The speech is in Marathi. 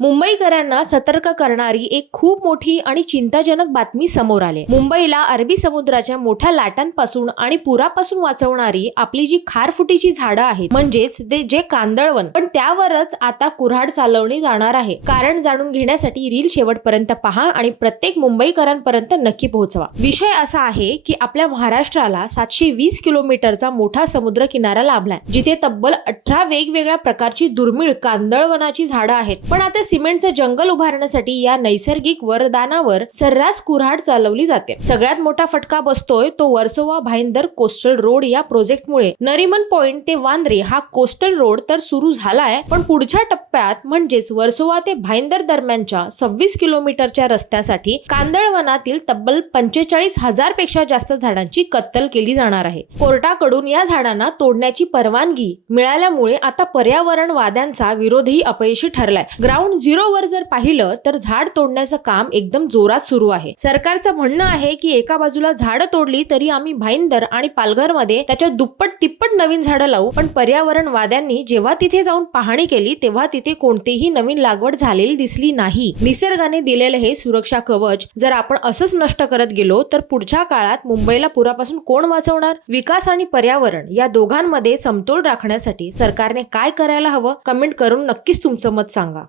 मुंबईकरांना सतर्क करणारी एक खूप मोठी आणि चिंताजनक बातमी समोर आली. मुंबईला अरबी समुद्राच्या मोठ्या लाटांपासून आणि पुरापासून वाचवणारी आपली जी खारफुटीची झाडं आहेत, म्हणजेच जे कांदळवन, पण त्यावरच आता कुऱ्हाड चालवली जाणार आहे. कारण जाणून घेण्यासाठी रील शेवटपर्यंत पहा आणि प्रत्येक मुंबईकरांपर्यंत नक्की पोहोचवा. विषय असा आहे की आपल्या महाराष्ट्राला 720 किलोमीटरचा मोठा समुद्र किनारा लाभलाय, जिथे तब्बल 18 वेगवेगळ्या प्रकारची दुर्मिळ कांदळवनाची झाडं आहेत. पण आता सिमेंटचं जंगल उभारण्यासाठी या नैसर्गिक वरदानावर सर्रास कुऱ्हाड चालवली जाते. सगळ्यात मोठा फटका बसतोय तो वर्सोवा भाईंदर कोस्टल रोड या प्रोजेक्टमुळे. नरिमन पॉइंट ते वांद्रे हा कोस्टल रोड तर सुरू झालाय, पण पुढच्या टप्प्यात म्हणजेच वर्सोवा ते भाईंदर दरम्यानच्या 26 किलोमीटरच्या रस्त्यासाठी कांदळवनातील तब्बल 45,000 पेक्षा जास्त झाडांची कत्तल केली जाणार आहे. कोर्टाकडून या झाडांना तोडण्याची परवानगी मिळाल्यामुळे आता पर्यावरणवाद्यांचा विरोधही अपयशी ठरलाय. ग्राउंड झिरोवर जर पाहिलं तर झाड तोडण्याचं काम एकदम जोरात सुरू आहे. सरकारचं म्हणणं आहे की एका बाजूला झाडं तोडली तरी आम्ही भाईंदर आणि पालघरमध्ये त्याच्या दुप्पट तिप्पट नवीन झाडं लावू. पण पर्यावरणवाद्यांनी जेव्हा तिथे जाऊन पाहणी केली तेव्हा तिथे कोणतीही नवीन लागवड झालेली दिसली नाही. निसर्गाने दिलेले हे सुरक्षा कवच जर आपण असंच नष्ट करत गेलो तर पुढच्या काळात मुंबईला पुरापासून कोण वाचवणार? विकास आणि पर्यावरण या दोघांमध्ये समतोल राखण्यासाठी सरकारने काय करायला हवं? कमेंट करून नक्कीच तुमचं मत सांगा.